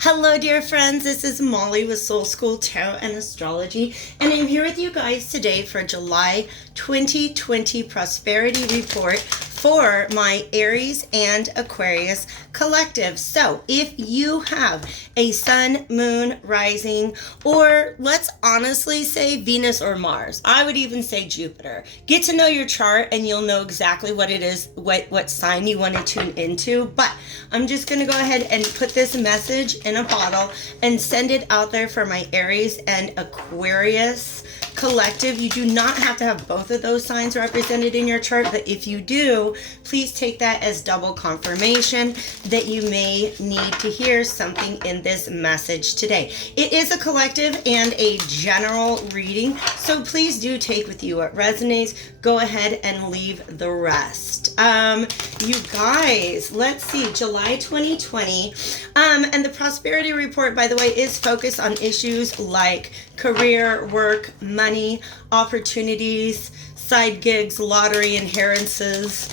Hello, dear friends. This is Molly with Soul School Tarot and Astrology, and I'm here with you guys today for July 2020 Prosperity Report for my Aries and Aquarius collective. So, if you have a Sun, Moon, Rising, or let's honestly say Venus or Mars, I would even say Jupiter, get to know your chart and you'll know exactly what it is, what sign you want to tune into. But I'm just going to go ahead and put this message in a bottle and send it out there for my Aries and Aquarius collective. You do not have to have both of those signs represented in your chart, but if you do, please take that as double confirmation that you may need to hear something in this message today. It is a collective and a general reading, so please do take with you what resonates. Go ahead and leave the rest. You guys, let's see, July 2020, and the prosperity report, by the way, is focused on issues like career, work, money, opportunities, side gigs, lottery, inheritances,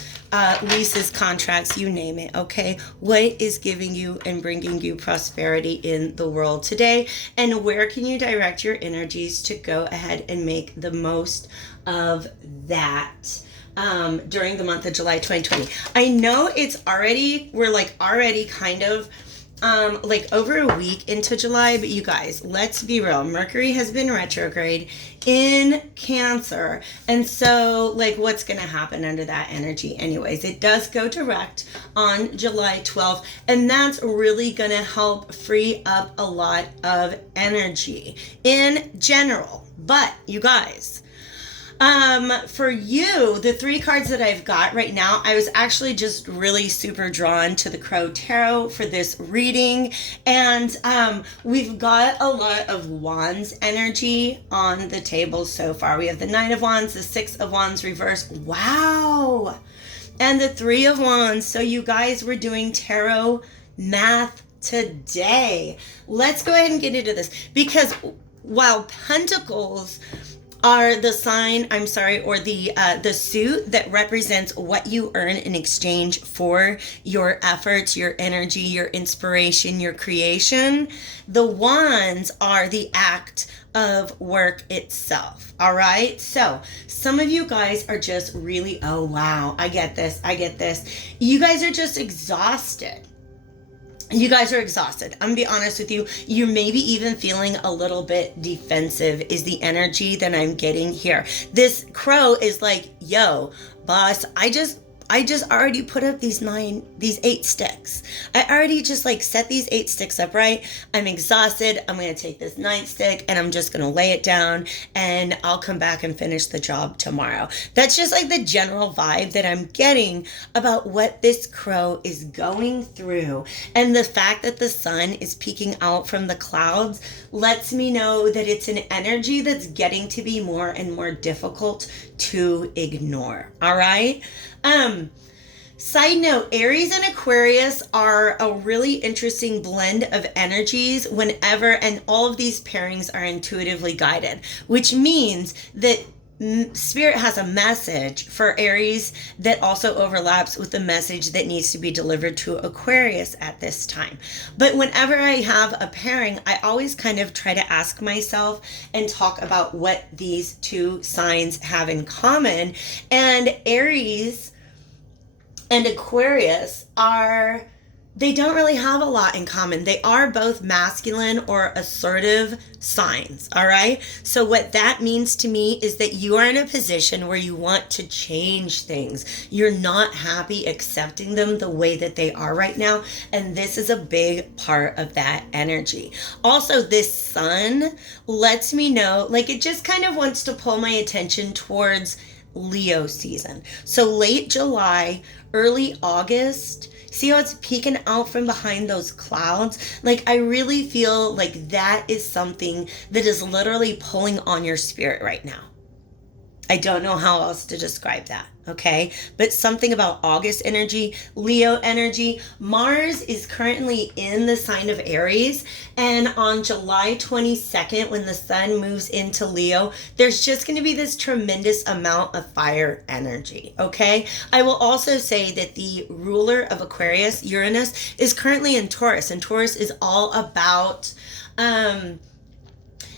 leases, contracts, you name it, okay? What is giving you and bringing you prosperity in the world today? And where can you direct your energies to go ahead and make the most of that during the month of July 2020? I know we're already kind of over a week into July, but you guys, let's be real. Mercury has been retrograde in Cancer. And so, what's going to happen under that energy? Anyways, it does go direct on July 12th, and that's really going to help free up a lot of energy in general. But you guys, for you, the three cards that I've got right now, I was actually just really super drawn to the Crow Tarot for this reading. And we've got a lot of Wands energy on the table so far. We have the Nine of Wands, the Six of Wands reverse. Wow. And the Three of Wands. So you guys, we're doing tarot math today. Let's go ahead and get into this, because while Pentacles are the the suit that represents what you earn in exchange for your efforts, your energy, your inspiration, your creation. The Wands are the act of work itself. All right. So some of you guys are just really, oh, wow, I get this. You guys are just exhausted. You guys are exhausted. I'm gonna be honest with you. You're maybe even feeling a little bit defensive is the energy that I'm getting here. This crow is like, yo, boss, I just already put up these 8 sticks. I already just set these 8 sticks up, right? I'm exhausted. I'm going to take this 9th stick and I'm just going to lay it down and I'll come back and finish the job tomorrow. That's just the general vibe that I'm getting about what this crow is going through. And the fact that the sun is peeking out from the clouds lets me know that it's an energy that's getting to be more and more difficult to ignore. All right. Side note, Aries and Aquarius are a really interesting blend of energies and all of these pairings are intuitively guided, which means that Spirit has a message for Aries that also overlaps with the message that needs to be delivered to Aquarius at this time. But whenever I have a pairing, I always kind of try to ask myself and talk about what these two signs have in common. And Aries and Aquarius they don't really have a lot in common. They are both masculine or assertive signs, all right? So what that means to me is that you are in a position where you want to change things. You're not happy accepting them the way that they are right now, and this is a big part of that energy. Also, this sun lets me know, it just kind of wants to pull my attention towards Leo season. So late July, early August, see how it's peeking out from behind those clouds? I really feel like that is something that is literally pulling on your spirit right now. I don't know how else to describe that. okay? But something about August energy, Leo energy. Mars is currently in the sign of Aries, and on July 22nd, when the sun moves into Leo, there's just going to be this tremendous amount of fire energy, okay? I will also say that the ruler of Aquarius, Uranus, is currently in Taurus, and Taurus is all about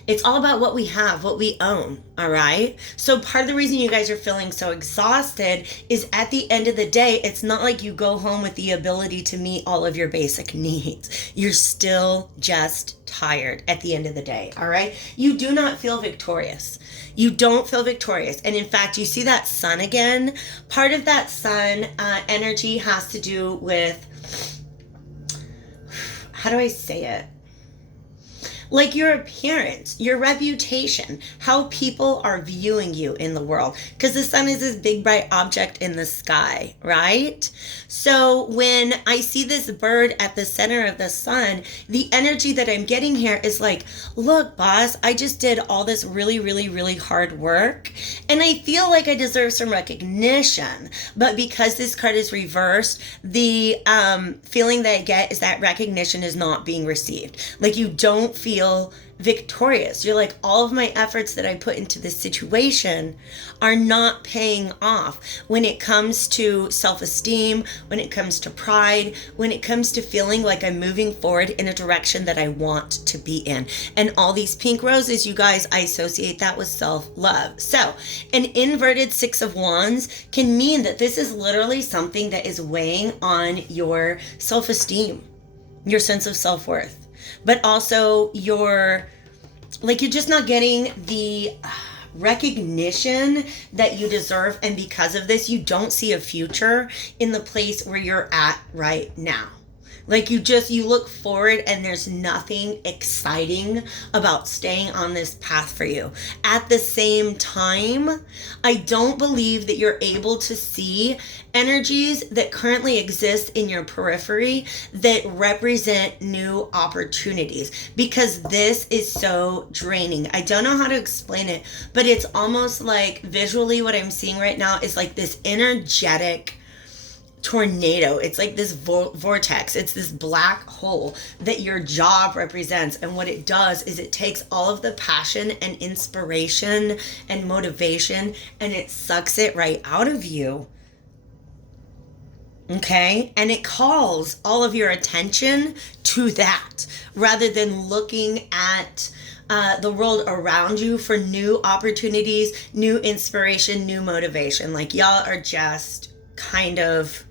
it's all about what we have, what we own, all right? So part of the reason you guys are feeling so exhausted is at the end of the day, it's not like you go home with the ability to meet all of your basic needs. You're still just tired at the end of the day, all right? You do not feel victorious. You don't feel victorious. And in fact, you see that sun again. Part of that sun energy has to do with, how do I say it? Like your appearance, your reputation, how people are viewing you in the world. Because the sun is this big bright object in the sky, right? So when I see this bird at the center of the sun, the energy that I'm getting here is like, look, boss, I just did all this really, really, really hard work. And I feel like I deserve some recognition. But because this card is reversed, the feeling that I get is that recognition is not being received. Like you don't feel victorious. You're like, all of my efforts that I put into this situation are not paying off when it comes to self-esteem, when it comes to pride, when it comes to feeling like I'm moving forward in a direction that I want to be in. And all these pink roses, you guys, I associate that with self-love. So an inverted Six of Wands can mean that this is literally something that is weighing on your self-esteem, your sense of self-worth. But also you're just not getting the recognition that you deserve. And because of this, you don't see a future in the place where you're at right now. Like you look forward and there's nothing exciting about staying on this path for you. At the same time, I don't believe that you're able to see energies that currently exist in your periphery that represent new opportunities, because this is so draining. I don't know how to explain it, but it's almost like visually what I'm seeing right now is like this energetic tornado. It's like this vortex. It's this black hole that your job represents. And what it does is it takes all of the passion and inspiration and motivation and it sucks it right out of you. Okay? And it calls all of your attention to that rather than looking at the world around you for new opportunities, new inspiration, new motivation. Like y'all are just kind of,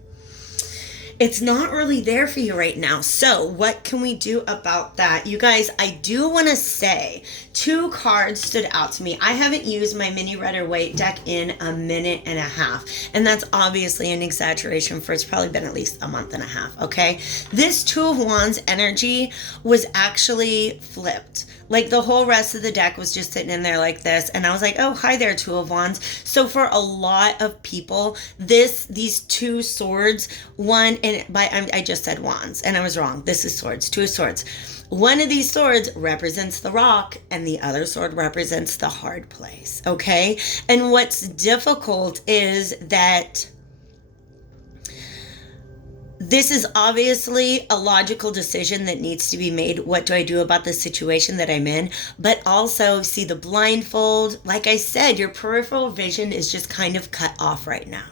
it's not really there for you right now. So what can we do about that? You guys, I do want to say 2 cards stood out to me. I haven't used my mini Rider-Waite deck in a minute and a half. And that's obviously an exaggeration, for it's probably been at least a month and a half, okay? This 2 of Wands energy was actually flipped. Like the whole rest of the deck was just sitting in there like this. And I was like, oh, hi there, 2 of Wands. So for a lot of people, these 2 swords, I just said wands and I was wrong. This is swords, 2 of Swords. One of these swords represents the rock and the other sword represents the hard place, okay? And what's difficult is that this is obviously a logical decision that needs to be made. What do I do about the situation that I'm in? But also, see the blindfold. Like I said, your peripheral vision is just kind of cut off right now.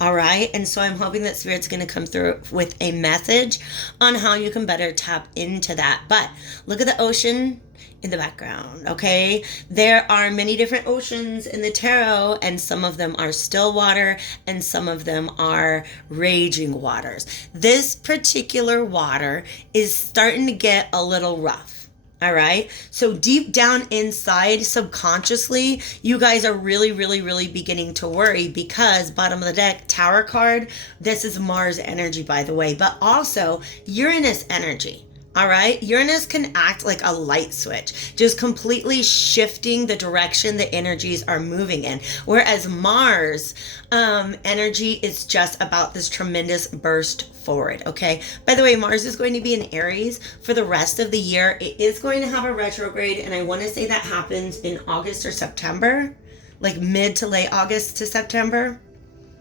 All right. And so I'm hoping that Spirit's going to come through with a message on how you can better tap into that. But look at the ocean in the background. Okay. There are many different oceans in the tarot, and some of them are still water and some of them are raging waters. This particular water is starting to get a little rough. All right. So deep down inside, subconsciously, you guys are really, really, really beginning to worry because bottom of the deck, Tower card, this is Mars energy, by the way, but also Uranus energy. All right. Uranus can act like a light switch, just completely shifting the direction the energies are moving in. Whereas Mars energy is just about this tremendous burst forward. Okay. By the way, Mars is going to be in Aries for the rest of the year. It is going to have a retrograde. And I want to say that happens in August or September, like mid to late August to September.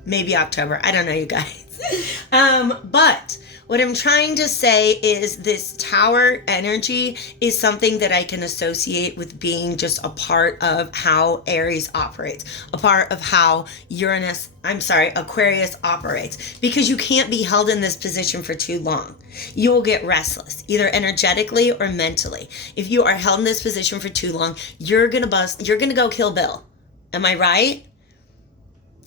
maybe October. I don't know, you guys. But what I'm trying to say is this tower energy is something that I can associate with being just a part of how Aries operates, a part of how Aquarius operates, because you can't be held in this position for too long. You will get restless, either energetically or mentally. If you are held in this position for too long, you're going to go kill Bill. Am I right?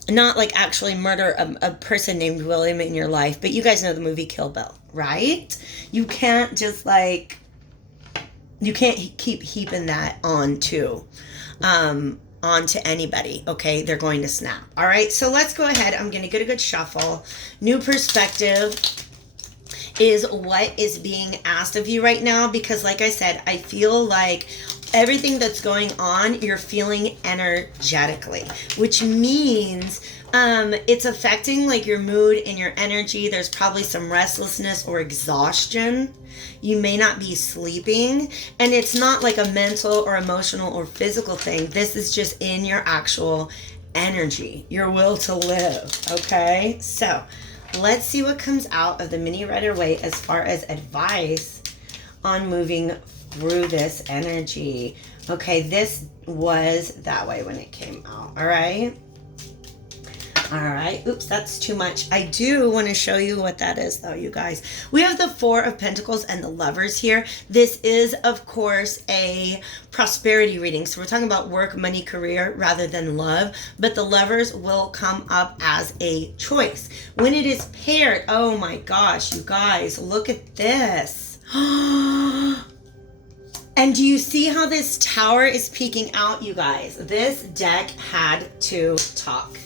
Not like actually murder a person named William in your life, but you guys know the movie Kill Bill, right? You can't just keep heaping that onto anybody, okay? They're going to snap. All right, so let's go ahead. I'm going to get a good shuffle. New perspective is what is being asked of you right now, because like I said, I feel like everything that's going on, you're feeling energetically, which means it's affecting like your mood and your energy. There's probably some restlessness or exhaustion. You may not be sleeping, and it's not like a mental or emotional or physical thing. This is just in your actual energy, your will to live, okay? So let's see what comes out of the mini Rider-Waite as far as advice on moving through this energy. Okay, this was that way when it came out. All right. Oops, that's too much. I do want to show you what that is, though, you guys. We have the Four of Pentacles and the Lovers here. This is, of course, a prosperity reading. So we're talking about work, money, career, rather than love. But the Lovers will come up as a choice. When it is paired, oh my gosh, you guys, look at this. And do you see how this tower is peeking out, you guys? This deck had to talk.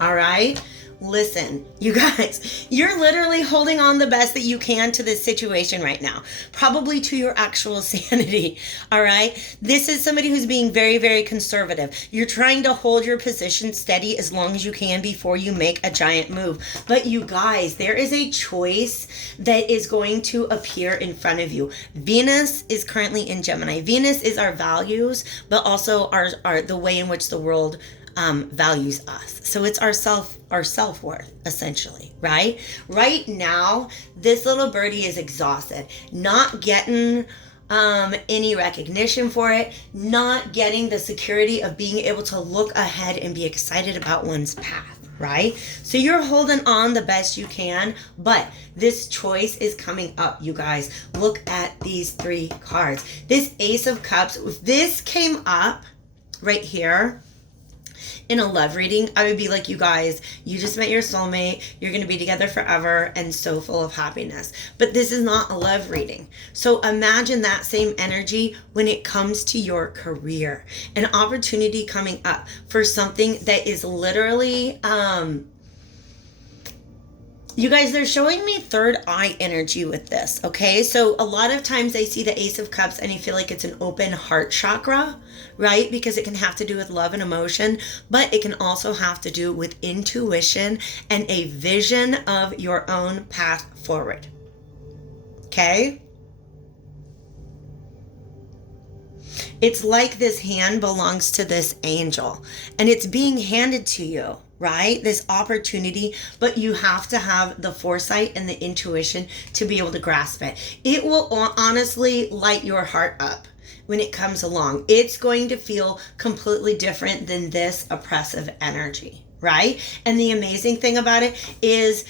All right? Listen, you guys, you're literally holding on the best that you can to this situation right now. Probably to your actual sanity. All right? This is somebody who's being very, very conservative. You're trying to hold your position steady as long as you can before you make a giant move. But you guys, there is a choice that is going to appear in front of you. Venus is currently in Gemini. Venus is our values, but also our the way in which the world values us. So it's our self-worth, essentially, right? Right now, this little birdie is exhausted, not getting any recognition for it, not getting the security of being able to look ahead and be excited about one's path, right? So you're holding on the best you can, but this choice is coming up, you guys. Look at these three cards. This Ace of Cups, if this came up right here, in a love reading, I would be like, you guys, you just met your soulmate. You're going to be together forever and so full of happiness. But this is not a love reading. So imagine that same energy when it comes to your career. An opportunity coming up for something that is literally, you guys, they're showing me third eye energy with this, okay? So a lot of times I see the Ace of Cups and I feel like it's an open heart chakra, right? Because it can have to do with love and emotion, but it can also have to do with intuition and a vision of your own path forward, okay? It's like this hand belongs to this angel and it's being handed to you, right? This opportunity, but you have to have the foresight and the intuition to be able to grasp it. It will honestly light your heart up when it comes along. It's going to feel completely different than this oppressive energy, right? And the amazing thing about it is,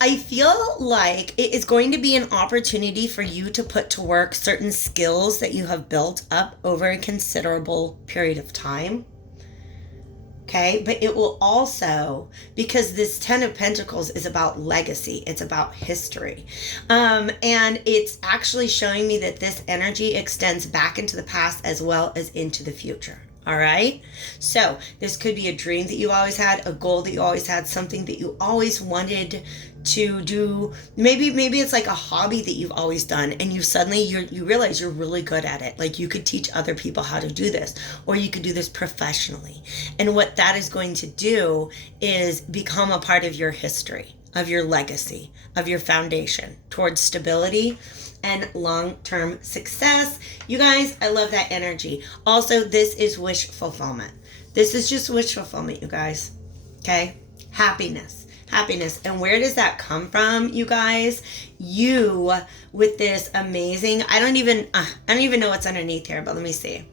I feel like it is going to be an opportunity for you to put to work certain skills that you have built up over a considerable period of time. Okay, but it will also, because this Ten of Pentacles is about legacy, it's about history. And it's actually showing me that this energy extends back into the past as well as into the future. All right. So this could be a dream that you always had, a goal that you always had, something that you always wanted to do. Maybe it's like a hobby that you've always done and you realize you're really good at it. Like you could teach other people how to do this, or you could do this professionally. And what that is going to do is become a part of your history, of your legacy, of your foundation towards stability and long-term success. You guys, I love that energy. Also, this is wish fulfillment. This is just wish fulfillment, you guys. Okay? Happiness. Happiness. And where does that come from, you guys? You with this amazing, I don't even know what's underneath here, but let me see.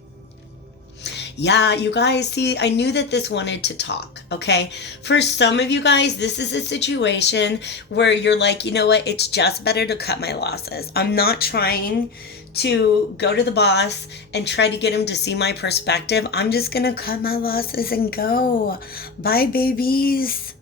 Yeah, you guys, see, I knew that this wanted to talk, okay? For some of you guys, this is a situation where you're like, you know what? It's just better to cut my losses. I'm not trying to go to the boss and try to get him to see my perspective. I'm just going to cut my losses and go. Bye, babies.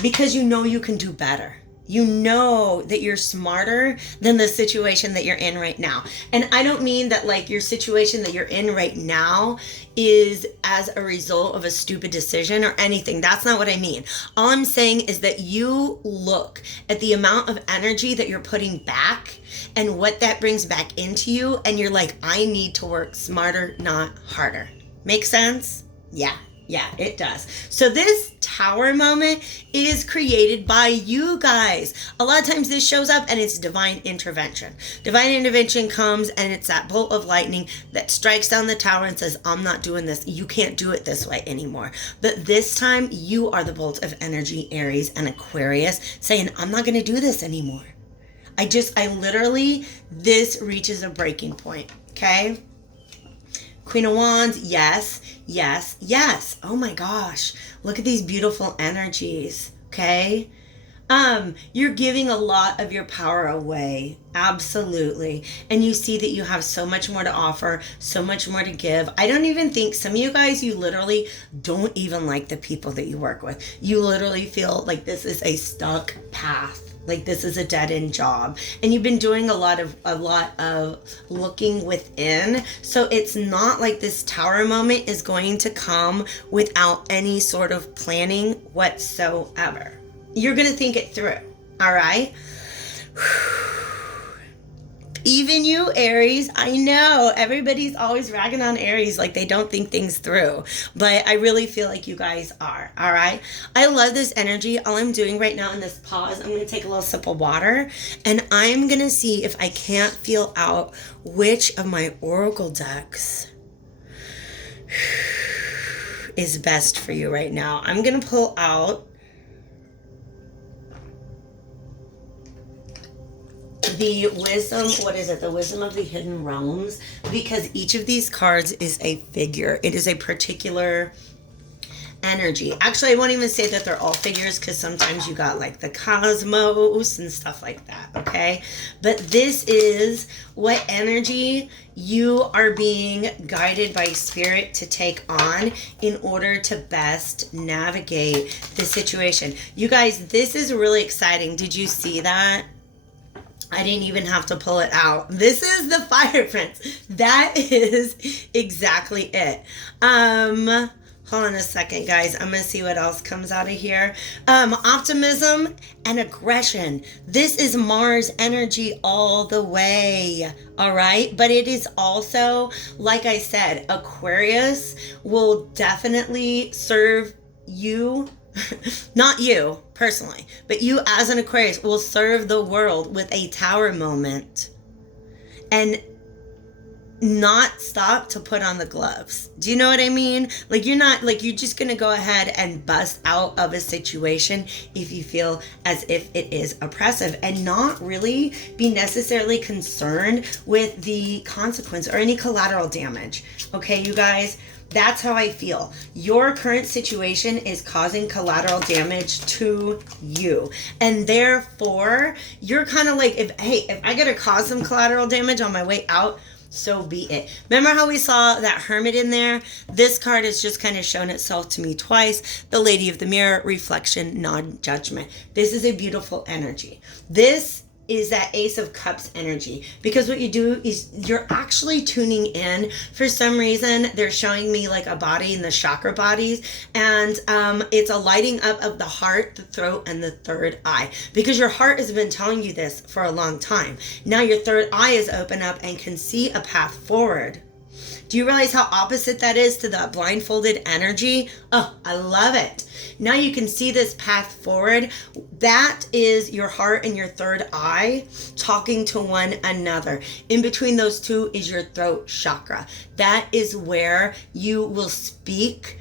Because you know you can do better. You know that you're smarter than the situation that you're in right now. And I don't mean that like your situation that you're in right now is as a result of a stupid decision or anything. That's not what I mean. All I'm saying is that you look at the amount of energy that you're putting back and what that brings back into you. And you're like, I need to work smarter, not harder. Make sense? Yeah. Yeah, it does. So this tower moment is created by you guys. A lot of times this shows up and it's divine intervention. Divine intervention comes and it's that bolt of lightning that strikes down the tower and says, I'm not doing this. You can't do it this way anymore. But this time you are the bolt of energy, Aries and Aquarius, saying, I'm not going to do this anymore. This reaches a breaking point. Okay. Queen of Wands, yes, yes, yes. Oh my gosh. Look at these beautiful energies, okay? You're giving a lot of your power away. Absolutely. And you see that you have so much more to offer, so much more to give. I don't even think some of you guys, you literally don't even like the people that you work with. You literally feel like this is a stuck path. Like this is a dead-end job, and you've been doing a lot of looking within. So it's not like this tower moment is going to come without any sort of planning whatsoever. You're going to think it through. All right. Even you, Aries, I know everybody's always ragging on Aries like they don't think things through, but I really feel like you guys are, all right? I love this energy. All I'm doing right now in this pause, I'm going to take a little sip of water, and I'm going to see if I can't feel out which of my oracle decks is best for you right now. I'm going to pull out the wisdom, the wisdom of the hidden realms, because each of these cards is a figure. It is a particular energy. Actually, I won't even say that they're all figures, because sometimes you got like the cosmos and stuff like that, okay? But this is what energy you are being guided by spirit to take on in order to best navigate the situation. You guys, this is really exciting. Did you see that? I didn't even have to pull it out. This is the Fire Prince. That is exactly it. Hold on a second, guys. I'm going to see what else comes out of here. Optimism and aggression. This is Mars energy all the way. All right. But it is also, like I said, Aquarius will definitely serve you. Not you personally, but you as an Aquarius will serve the world with a tower moment and not stop to put on the gloves. Do you know what I mean? Like you're just going to go ahead and bust out of a situation if you feel as if it is oppressive, and not really be necessarily concerned with the consequence or any collateral damage. Okay, you guys? That's how I feel. Your current situation is causing collateral damage to you. And therefore, you're kind of like, if I got to cause some collateral damage on my way out, so be it. Remember how we saw that Hermit in there? This card has just kind of shown itself to me twice. The Lady of the Mirror, reflection, non-judgment. This is a beautiful energy. This is that Ace of Cups energy, because what you do is you're actually tuning in. For some reason, they're showing me like a body in the chakra bodies, and it's a lighting up of the heart, the throat, and the third eye, because your heart has been telling you this for a long time. Now your third eye is open up and can see a path forward. Do you realize how opposite that is to that blindfolded energy? Oh, I love it. Now you can see this path forward. That is your heart and your third eye talking to one another. In between those two is your throat chakra. That is where you will speak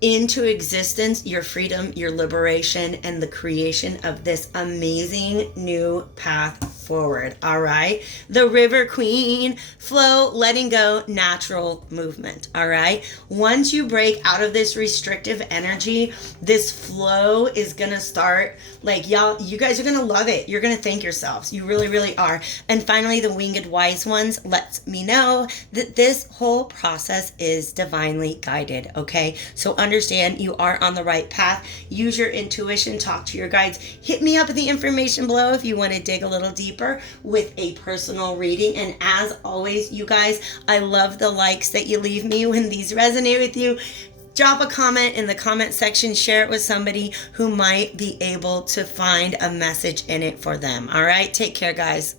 into existence your freedom, your liberation, and the creation of this amazing new path forward. All right. The river queen, flow, letting go, natural movement. All right. Once you break out of this restrictive energy, this flow is going to start. Like, y'all, you guys are going to love it. You're going to thank yourselves. You really, really are. And finally, the winged wise ones lets me know that this whole process is divinely guided. Okay. So understand you are on the right path. Use your intuition. Talk to your guides. Hit me up with the information below if you want to dig a little deeper with a personal reading. And as always, you guys, I love the likes that you leave me when these resonate with you. Drop a comment in the comment section. Share it with somebody who might be able to find a message in it for them. All right. Take care, guys.